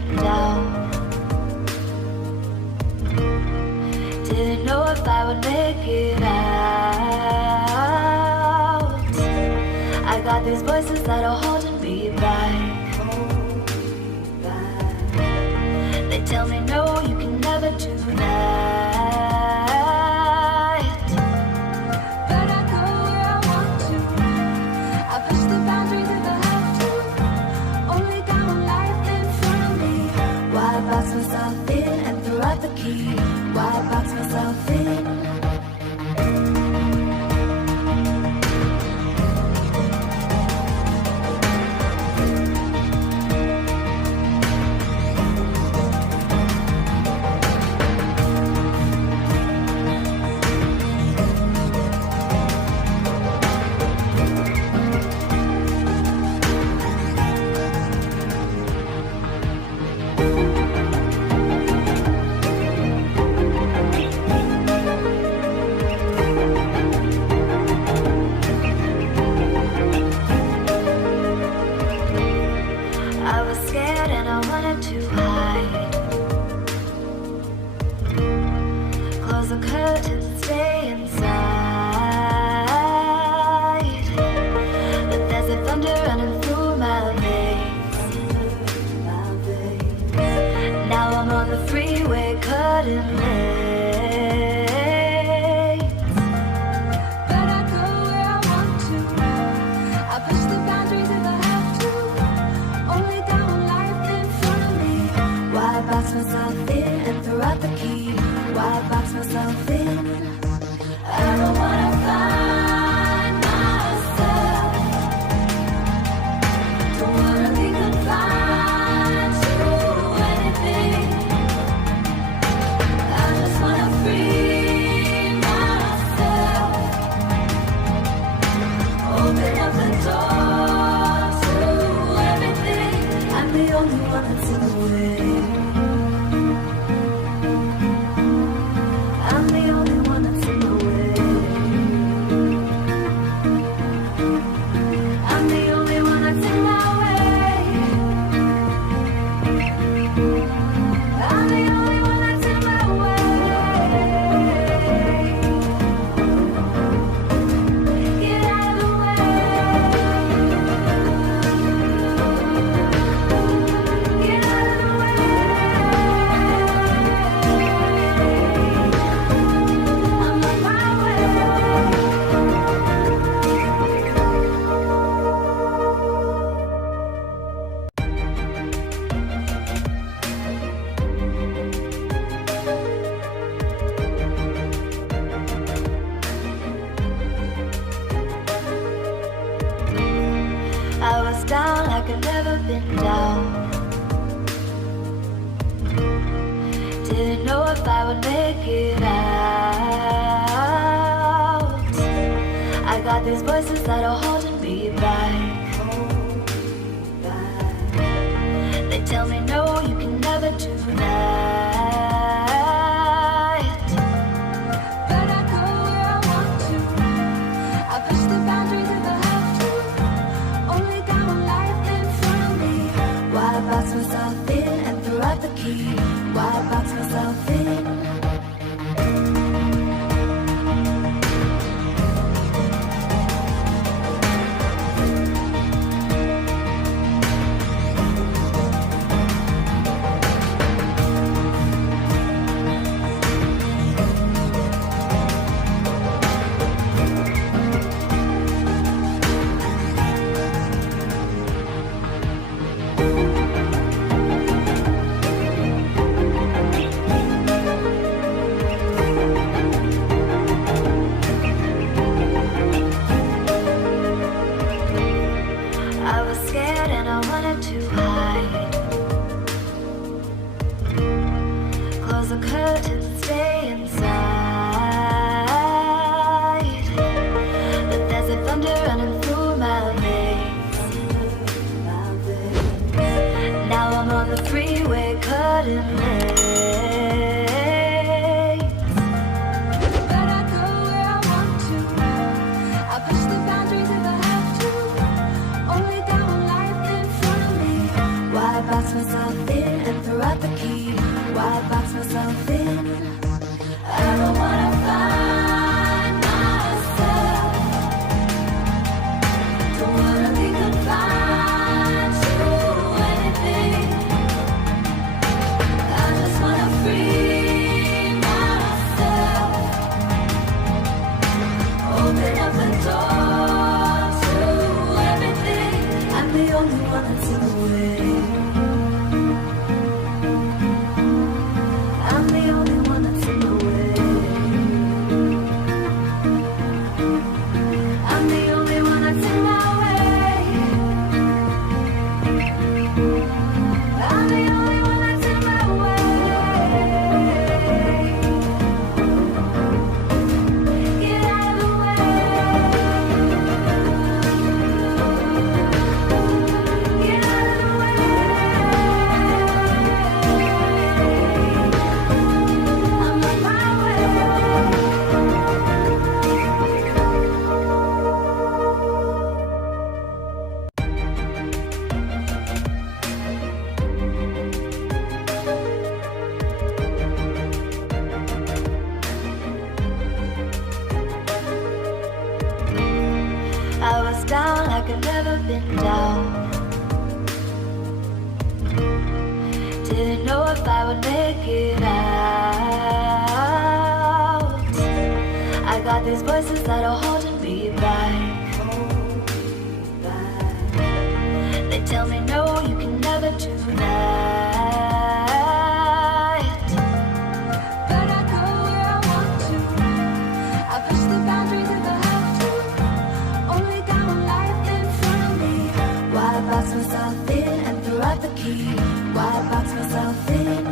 been down. Didn't know if I would make it out. I got these voices that are holding me back. They tell me no, you can never do that. But I go where I want to. I push the boundaries if I have to. Only got one life in front of me. Why box myself in and throw out the key? Why box myself in? Box myself in and throw out the key. Why box myself in? I don't wanna find myself. Don't wanna be confined to anything. I just wanna free myself. Open up the door to everything. I'm the only one that's in the way. I'm the only one that's in the way. I'm the only one that's in my way. I'm the only one that's in my way. Get out of the way. Get out of the way. I'm on my way. I was down like I'd never been down. Didn't know if I would make it out. I got these voices that are holding me back. They tell me no, you can never do that. But I go where I want to. I push the boundaries if I have to. Only got one life in front of me. Why box myself in and throw out the key? Why box myself in?